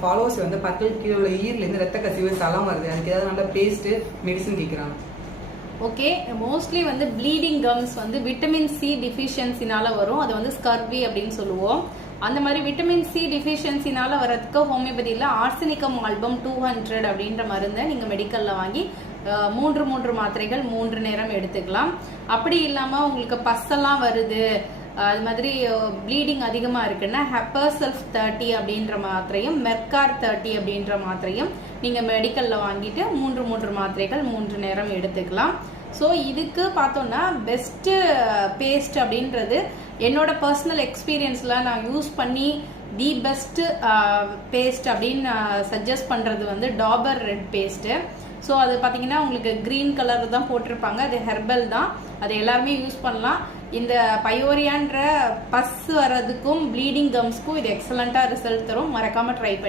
Followers வந்து பக்கல் கீழே உள்ள ஈரிலேருந்து ரத்த கசிவு சலம் வருது, அதுக்கு ஏதாவது நல்ல பேஸ்ட்டு மெடிசன் கேட்குறாங்க. ஓகே, மோஸ்ட்லி வந்து ப்ளீடிங் கம்ஸ் வந்து விட்டமின் சி டிஃபிஷியன்சினால வரும். அது வந்து ஸ்கர்வி அப்படின்னு சொல்லுவோம். அந்த மாதிரி விட்டமின் சி டிஃபிஷியன்சினால வரதுக்கு ஹோமியோபதியில் ஆர்சனிகம் ஆல்பம் 200 அப்படின்ற மருந்தை நீங்கள் மெடிக்கலில் வாங்கி 3 மாத்திரைகள் 3 நேரம் எடுத்துக்கலாம். அப்படி இல்லாமல் உங்களுக்கு பஸ்ஸெல்லாம் வருது, அது மாதிரி ப்ளீடிங் அதிகமாக இருக்குன்னா ஹெப்பர்சல்ஃப் 30 அப்படின்ற மாத்திரையும் மெர்கார் 30 அப்படின்ற மாத்திரையும் நீங்கள் மெடிக்கலில் வாங்கிட்டு 3 மாத்திரைகள் 3 நேரம் எடுத்துக்கலாம். ஸோ இதுக்கு பார்த்தோன்னா பெஸ்ட்டு பேஸ்ட் அப்படின்றது என்னோட பர்சனல் எக்ஸ்பீரியன்ஸில் நான் யூஸ் பண்ணி தி பெஸ்ட் பேஸ்ட் அப்படின்னு சஜஸ்ட் பண்ணுறது வந்து டாபர் ரெட் பேஸ்ட்டு. ஸோ அது பார்த்தீங்கன்னா உங்களுக்கு க்ரீன் கலர் தான் போட்டிருப்பாங்க, அது ஹெர்பல் தான், அது எல்லாருமே யூஸ் பண்ணலாம். இந்த பயோரியான்ற பஸ் வர்றதுக்கும் ப்ளீடிங் கம்ஸ்க்கும் இது எக்ஸலண்ட்டாக ரிசல்ட் தரும். மறக்காமல் ட்ரை பண்ணி